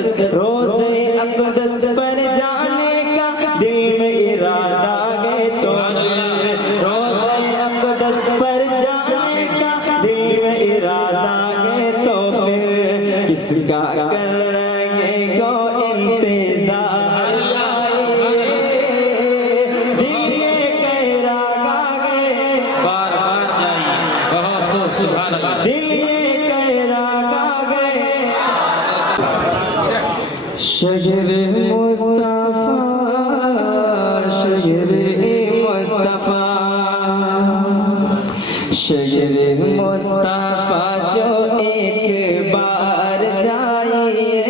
अक़दस रोज़े अक़दस पर जाने का दिल में इरादा गए तो रोज़े अक़दस पर जाने का दिल में इरादा गए तो फिर किसका करेंगे को इंतजार दिल ये कह रहा गए बार बार जाइए। बहुत खूब, सुभान अल्लाह। दिल ये कह रहा गए शजर मुस्तफा शजर मुस्तफा शजर मुस्तफा जो एक बार जाइए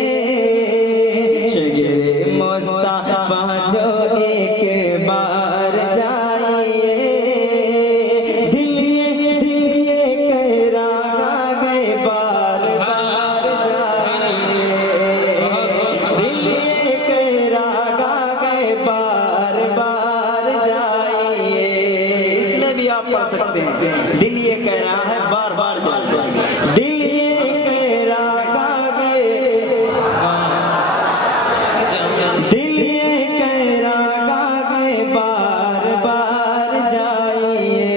शजर मुस्तफा जो एक बार जाइए दिल ये कह रहा गए बार बार जाइए दिल ये कह रहा गए बार बार जाइए। इसमें भी आप पढ़ सकते हैं दिल ये कह रहा है बार बार जाइए दिल ये कह रहा गए दिल ये कह रहा गए बार बार जाइए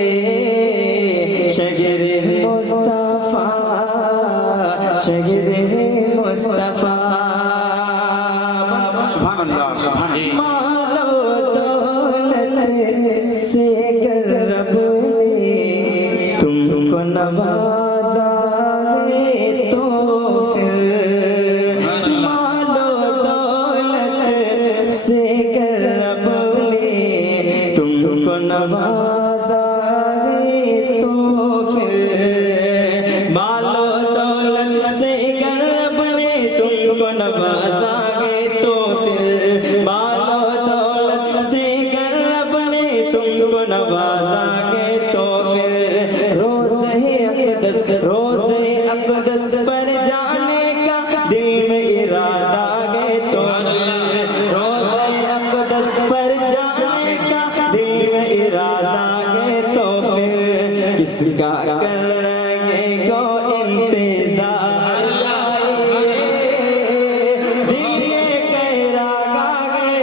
शजर मुस्तफा शजर मुस्तफा सुभान अल्लाह, सुभान अल्लाह। मालो दौलत से कर रब ने तुमको नवाजा है तो फिर मालो दौलत से कर रब ने तुमको नवाजा है तो फिर मालो दौलत से कर रब ने तुमको नवाजा है तो फिर मालो दौलत से कर रब ने तुमको नवाजा है तो फिर रोज़े अक़दस पर जाने का दिल में इरादा गए तो रोज़े अक़दस पर जाने का दिल में इरादा गए तो फिर किसका करेंगे को इंतजार दिल ये कह रहा गए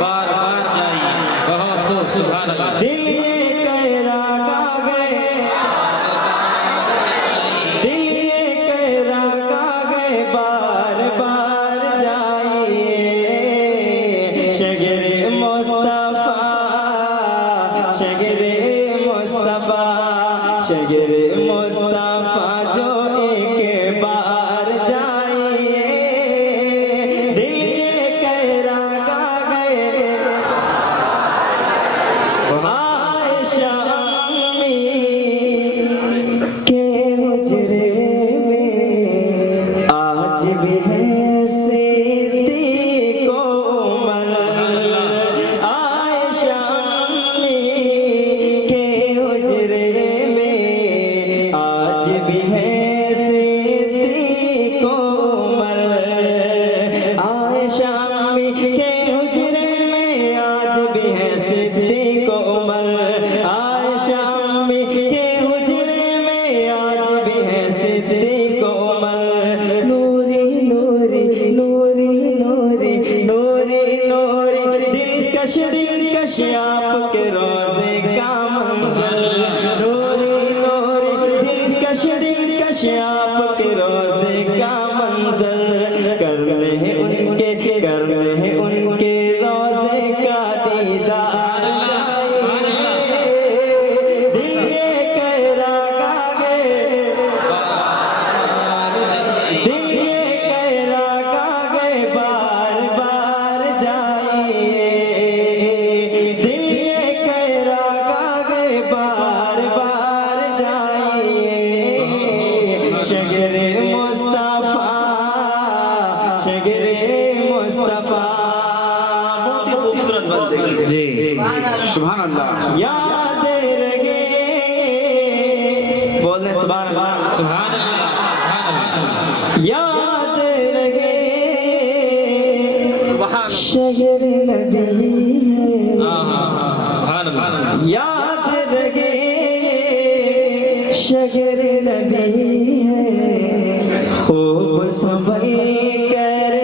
बार बार जाइए। बहुत खूब, सुभान अल्लाह। दिल ये कह रहा गए दिल ये कह रहा गए बार बार जाइए शजर मुस्तफा शजर मुस्तफा शजर मुस्तफा जो एक बार जाइए दिल ये कह रहा गए आयशा अम्मी के हुजरे में आज भी है सिद्दीक़ कोमल आयशा अम्मी के हुजरे में आज भी है सिद्दीक़ कोमल आयशा अम्मी के हुजरे में आज भी है सिद्दीक़ कोमल आयशा अम्मी के हुजरे में आज भी है सिद्दीक़ कोमल नूरी नूरी नूरी नूरी नूरी नूरी दिलकश आपके रोज़े का मंजर नूरी नूरी दिलकश आपके रोज़े का मंजर करने हैं उनके रोज़े का दीदार दिल ये कह रहा गए दिल ये कह रहा गए बार बार जाइए दिल ये कह रहा गए बार बार जाइए शजर मुस्तफा शजर मुस्तफा बहुत ही खूबसूरत बंदे जी। सुभान अल्लाह। याद रहे बोलने सुभान अल्लाह सुभान अल्लाह, सुभान अल्लाह। याद रहे शहर नबी है सुभान अल्लाह। याद रहे शहर नबी है खूब संभल कर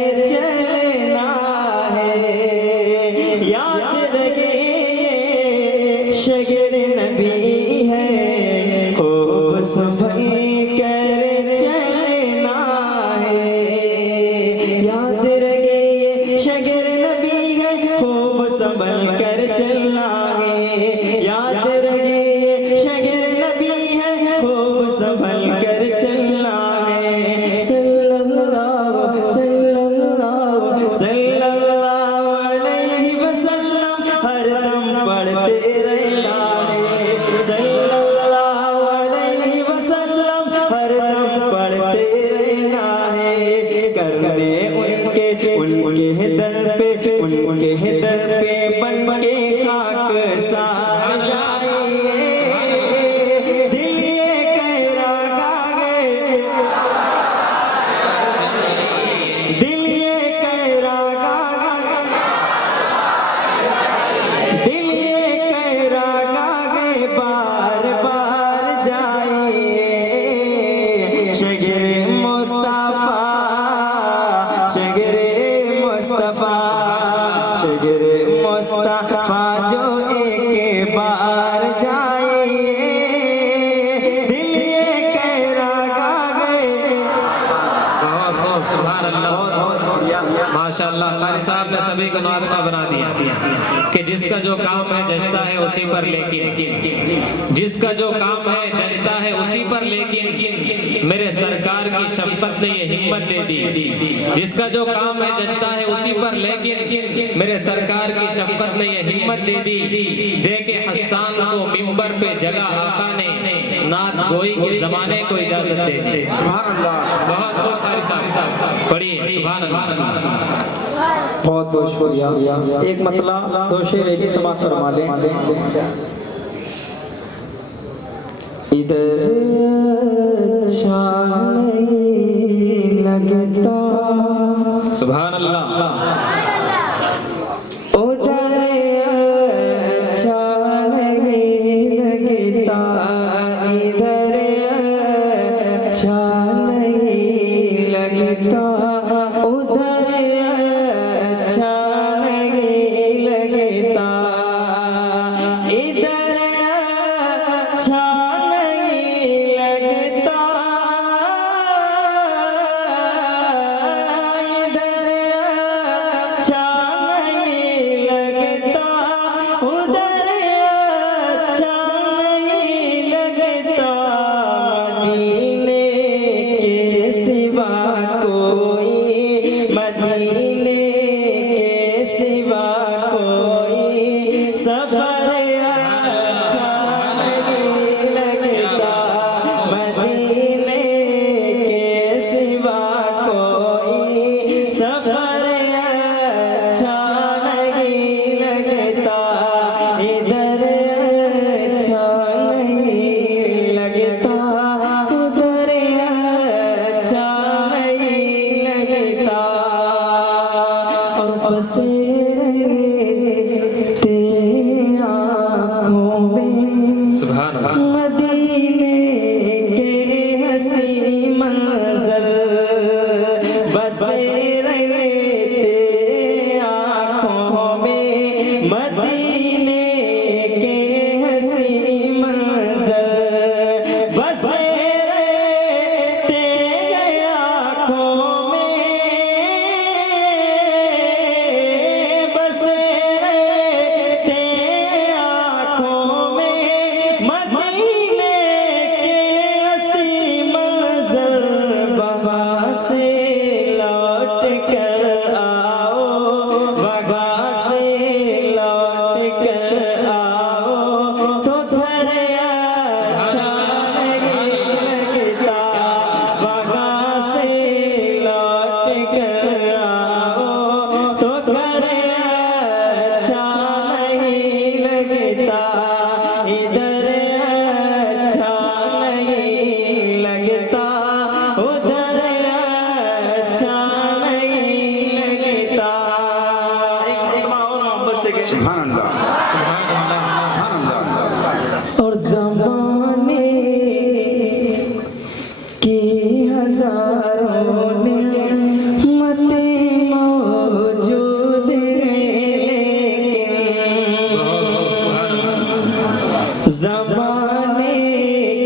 उनके दर पे बन के खाक सार जाइए, दिल ये कह रहा गे, दिल ये कह रहा, दिल ये कह रहा गे बार बार जाइए, शगरे मुस्तफा, शगरे मुस्तफा, शगरे मुस्तफा जो एक बार जाइए, दिल ये कह रहा गे। बहुत खूब, सुभान अल्लाह, माशाअल्लाह। कारी साहब ने सभी को नुक्ता बना दिया कि जिसका जो काम है जचता है उसी पर लेकिन, जिसका जो काम है जचता है उसी पर लेकिन, मेरे सरकार की शफकत ने ये हिम्मत दे दी। जिसका जो काम है जचता है उसी पर लेकिन, मेरे सरकार की शफकत ने ये हिम्मत दे दी। दे के हस्सान को मिंबर पे जगह आका ने, नात गोई के जमाने को इजाजत दे दी। सुभान अल्लाह। बहुत खूब कारी साहब, पढ़िए सुभान अल्लाह। बहुत बहुत शुक्रिया। एक मतला दो शेर भी समाज फरमा लें। इधर अच्छा नहीं लगता, सुभान अल्लाह, उधर अच्छा नहीं लगता, इधर अच्छा नहीं लगता, उधर अच्छा नहीं लगता, इधर अच्छा नहीं लगता, इधर अच्छा नहीं लगता, उधर अच्छा नहीं लगता, मदीने के सिवा कोई, मदीने के सिवा कोई सफर अच्छा नहीं लगता, मदीने के सिवा कोई सफर अच्छा नहीं लगता, इधर अच्छा नहीं लगता, उधर अच्छा नहीं लगता, और पसेरे ते आँखों में सुभान अल्लाह, मदीने के हसी मंजर बसे रहते आँखों में, मदीने के हसी मंजर बसे रहते आँखों में, बसे रहते आँखों में, मदीने के हसी मंजर, वहाँ से लौट कर आओ, वहाँ से लौट कर आओ, तो घर अच्छा नहीं लगता, वहाँ से लौट कर आओ, तो घर अच्छा नहीं लगता, इधर अच्छा नहीं लगता, उधर अच्छा नहीं लगता। एक बार और मोहब्बत से कहें। सुभान अल्लाह। सुभान अल्लाह। सुभान अल्लाह। और ज़माने की हज़ारों नेमतें मौजूद हैं, लेकिन बहुत खूब, सुभान अल्लाह, ज़माने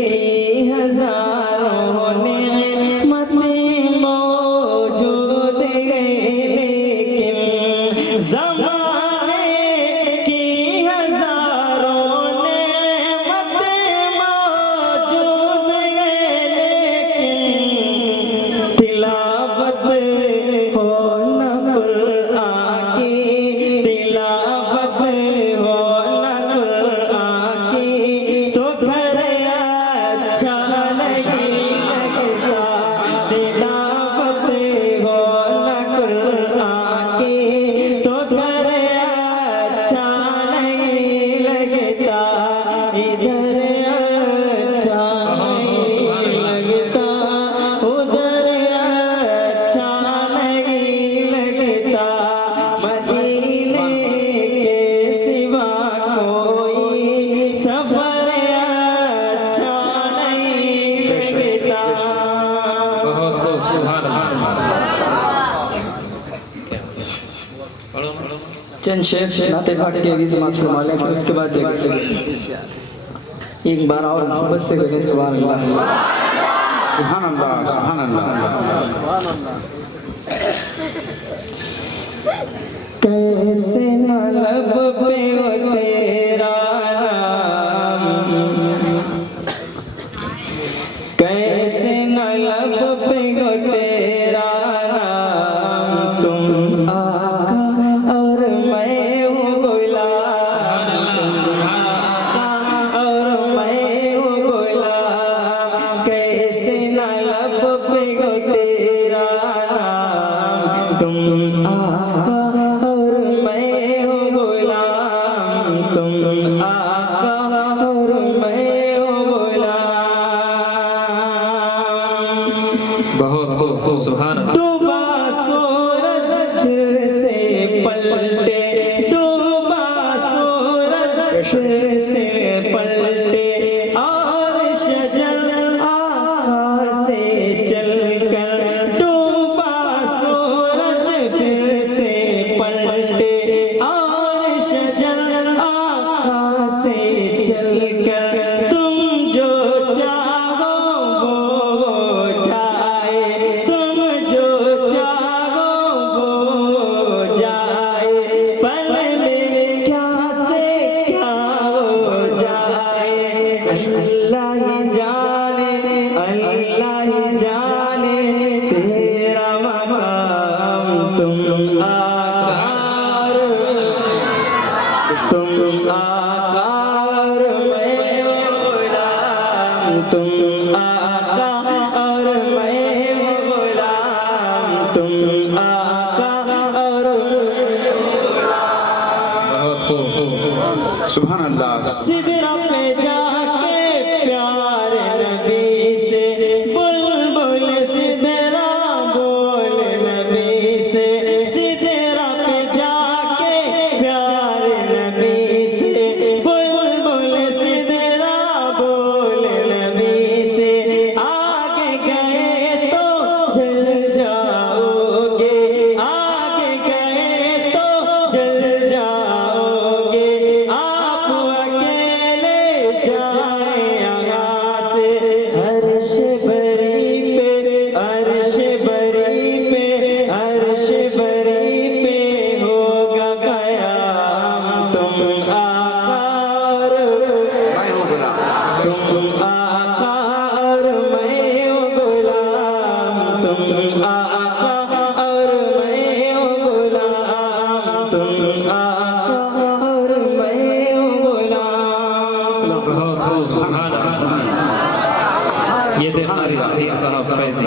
की हज़ारों नेमतें मौजूद हैं, लेकिन ज़माने की हज़ारों नेमतें मौजूद हैं, लेकिन तिलावत हो न कुरान की, तिलावत हो न कुरान की, तो घर अच्छा नहीं लगता, तिलावत हो न कुरान की, तो घर चंद शेर नाते भाग के भी समाप्त फरमा लें, फिर उसके बाद एक बार और मोहब्बत से कहें सुभान अल्लाह। सुभान अल्लाह, सुभान अल्लाह। कैसे न लब पे हो तेरा नाम, कैसे न लब पे हो तेरा नाम, तुम आका और मैं हूँ गुलाम, तुम आका और मैं हूँ गुलाम, कैसे न लब पे हो तेरा नाम, तुम आका और मैं हूँ गुलाम, तुम आका और मैं हूँ गुलाम। बहुत खूब सुभान अल्लाह। डूबा सूरज फिर से पलटे, डूबा सूरज फिर से पलटे, और शजर आका से चलकर, डूबा सूरज फिर से पलटे, और शजर आका से चलकर, तुम जो चाहो वो जाए, तुम जो चाहो वो जाए, पल में क्या से क्या हो जाए, अल्लाह ही जाने, अल्लाह ही जाने तेरा मकाम, तुम आकार, तुम आकार मैं गुलाम, तुम आका और मैं गुलाम, तुम आका और बहुत खूब। सुभान अल्लाह। सिदरा पे जाके प्यार नबी से, बुलबुल सिदरा बोल नबी से, सिदरा पे जाके प्यार नबी से, बुलबुल सिदरा बोल नबी से, आगे गए तो जल जाओगे, आगे गए तो जल जाओगे, आप अकेले जाए यहाँ से, अर्श बरी पे, अर्श बरी पे, अर्श बरी पे होगा कयाम, तुम आकार, मैं हूँ गुलाम। तुम आका और मैं हूँ गुलाम, तुम आका और मैं हूँ गुलाम, तुम आका और मैं हूँ गुलाम। बहुत खूब सुभान अल्लाह। ये देखा साहब फैजी